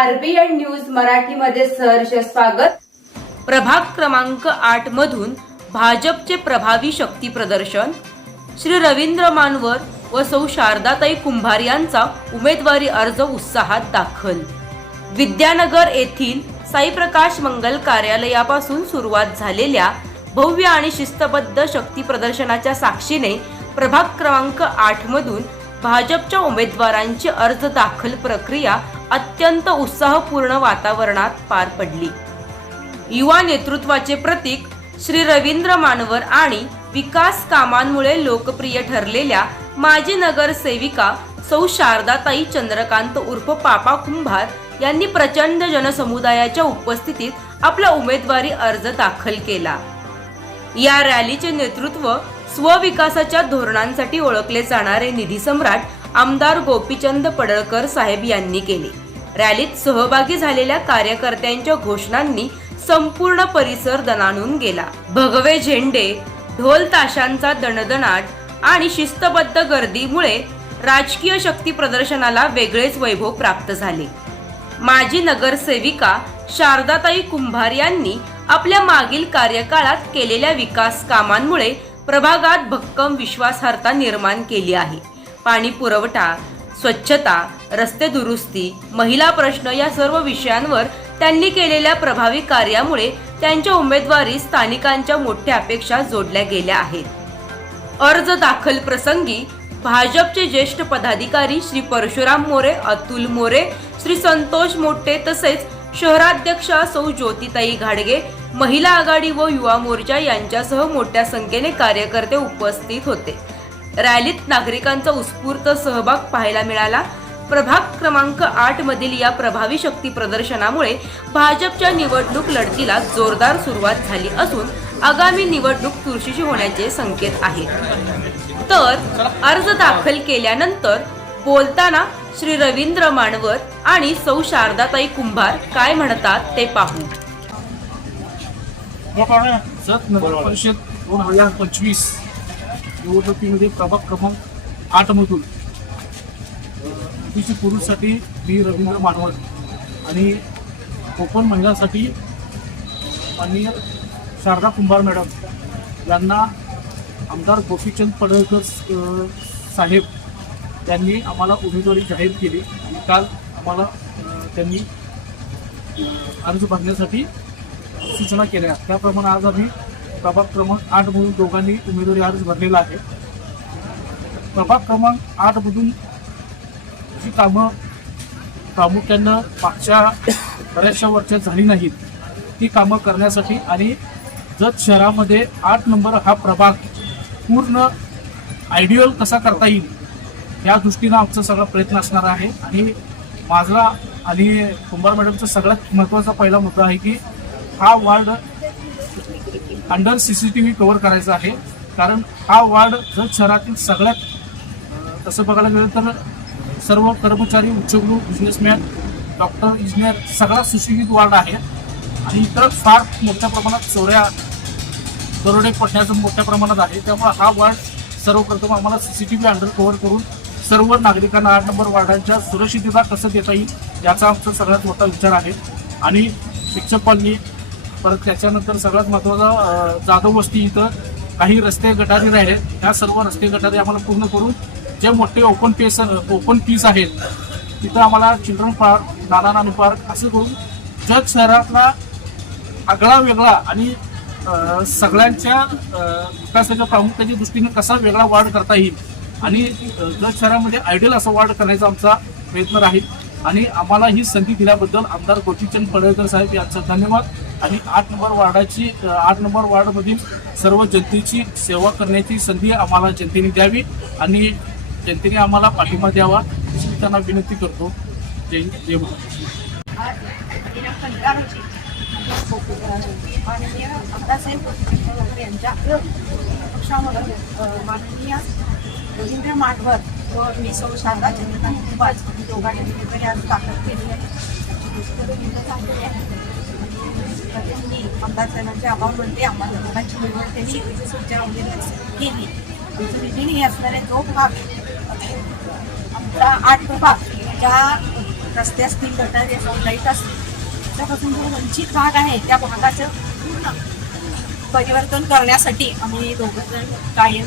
RBN news मराठीमध्ये सहर्ष स्वागत. प्रभाग क्रमांक आठ मधून भाजपचे प्रभावी शक्ती प्रदर्शन श्री रवींद्र मानवर व सौ शारदाताई कुंभार यांचा उमेदवारी अर्ज उत्साहात दाखल. विद्यानगर येथील साईप्रकाश मंगल कार्यालयापासून सुरुवात झालेल्या भव्य आणि शिस्तबद्ध शक्ती प्रदर्शनाच्या साक्षीने प्रभाग क्रमांक आठ मधून भाजपच्या उमेदवारांची अर्ज दाखल प्रक्रिया अत्यंत उत्साहपूर्ण वातावरणात पार पडली. युवा नेतृत्वाचे प्रतीक श्री रवींद्र मानवर आणि विकास कामांमुळे लोकप्रिय ठरलेल्या माजी नगरसेविका सौ शारदाताई चंद्रकांत उर्फ पापा कुंभार यांनी प्रचंड जनसमुदायाच्या उपस्थितीत आपला उमेदवारी अर्ज दाखल केला. या रॅलीचे नेतृत्व स्वविकासाच्या धोरणांसाठी ओळखले जाणारे निधी सम्राट आमदार गोपीचंद पडळकर साहेब यांनी केले. रॅलीत सहभागी झालेल्या कार्यकर्त्यांच्या घोषणांनी संपूर्ण परिसर दणाणून गेला. भगवे झेंडे ढोल ताशांचा दणदणाट आणि शिस्तबद्ध गर्दीमुळे राजकीय शक्ती प्रदर्शनाला वेगळेच वैभव प्राप्त झाले. माजी नगरसेविका शारदाताई कुंभार यांनी आपल्या मागील कार्यकाळात केलेल्या विकास कामांमुळे प्रभागात भक्कम विश्वासार्हता निर्माण केली आहे. पाणी पुरवठा स्वच्छता रस्ते दुरुस्ती महिला प्रश्न या सर्व विषयांवर त्यांनी केलेल्या प्रभावी कार्यामुळे त्यांच्या उमेदवारी स्थानिकांच्या मोठ्या अपेक्षा जोडल्या गेल्या आहेत. अर्ज दाखल प्रसंगी भाजपचे ज्येष्ठ पदाधिकारी श्री परशुराम मोरे अतुल मोरे श्री संतोष मोटे तसेच शहराध्यक्ष सौ ज्योतिताई घाडगे महिला आघाडी व युवा मोर्चा यांच्यासह मोठ्या संख्येने कार्यकर्ते उपस्थित होते. रॅलीत नागरिकांचा उत्स्फूर्त सहभाग पाहायला मिळाला. प्रभाग क्रमांक आठ मधील या प्रभावी शक्ती प्रदर्शनामुळे भाजपच्या निवडणूक लढतीला जोरदार सुरुवात झाली असून आगामी निवडणूक चुरशीची होण्याचे संकेत आहेत. तर अर्ज दाखल केल्यानंतर बोलताना श्री रवींद्र मानवत आणि सौ शारदाताई कुंभार काय म्हणतात ते पाहू. नगर परिषद दोन हजार पंचवीस निवडणुकीमध्ये प्रभाग क्रमांक आठमधून ओबीसी पुरुषसाठी मी रवींद्र मानवत आणि कोकण महिलांसाठी माननीय शारदा कुंभार मॅडम यांना आमदार गोपीचंद पडळकर साहेब त्यांनी आम्हाला उमेदवारी जाहीर केली. आणि काल आम्हाला त्यांनी अर्ज भरण्यासाठी सूचना केल्या. त्याप्रमाणे आज आम्ही प्रभाग क्रमांक आठ मधून दोघांनी उमेदवारी अर्ज भरलेला आहे. प्रभाग क्रमांक आठ मधून जी कामं प्रामुख्यानं मागच्या बऱ्याचशा वर्षात झाली नाहीत ती कामं करण्यासाठी आणि जत शहरामध्ये आठ नंबर हा प्रभाग पूर्ण आयडियल कसा करता येईल या दृष्टीनं आमचा सगळा प्रयत्न असणार आहे. आणि माझा आणि कुंभार मॅडमचा सगळ्यात महत्त्वाचा पहिला मुद्दा आहे की हा ward under C C T V cover करायचा आहे. कारण हा वार्ड जर शहरातील सगळ्यात तसं बघायला गेलं तर सर्व कर्मचारी उच्चभ्रू बिझनेसमॅन डॉक्टर इंजिनियर सगळा सुशिक्षित वार्ड आहे. आणि इतर फार मोठ्या प्रमाणात चोऱ्या दरोडे पडण्याचं मोठ्या प्रमाणात आहे. त्यामुळे हा वार्ड सर्वप्रथम आम्हाला C C T V under cover करून सर्व नागरिकांना आठ नंबर वार्डांच्या सुरक्षितता कसं देता येईल याचा आमचा सगळ्यात मोठा विचार आहे. आणि शिक्षक कॉलनी परत त्याच्यानंतर सगळ्यात महत्त्वाचा जाधव वस्ती इथं काही रस्ते गटारी राहिले. त्या सर्व रस्ते गटारी आम्हाला पूर्ण करून जे मोठे ओपन पेस ओपन पीस आहेत तिथं आम्हाला children park Nana Nanu park असं करून जग शहरातला आगळा वेगळा आणि सगळ्यांच्या विकासाच्या प्रामुख्याच्या दृष्टीने कसा वेगळा वाढ करता येईल आणि जग जत शहरामध्ये आयडियल असा वाढ करण्याचा आमचा प्रयत्न राहील. आणि आम्हाला ही संधी दिल्याबद्दल आमदार गोपीचंद पडळकर साहेब यांचा धन्यवाद. आणि आठ नंबर वार्डाची आठ नंबर वार्डमधील सर्व जनतेची सेवा करण्याची संधी आम्हाला जनतेने द्यावी आणि जनतेने आम्हाला पाठिंबा द्यावा अशी मी त्यांना विनंती करतो. जय जय माननीय अण्णासाहेब यांच्या पक्षामधून माननीय रवींद्र मानवर व मी सौ शारदा चंद्रकांत कुंभार दोघांनी उमेदवारी आज दाखल केली आहे त्याची झालेली आहे आणि त्यांनी आमदार साहेबांचे आभार मानते आम्हाला दोघांची निवड त्यांनी सूचना केली. आमचं विजयी असणारे जो भाग आमचा आठ प्रभाग ज्या रस्ते असतील गटारे असतील लाइट असतील त्यापासून जो वंचित भाग आहे त्या भागाचं पूर्ण परिवर्तन करण्यासाठी आम्ही दोघं जण कायम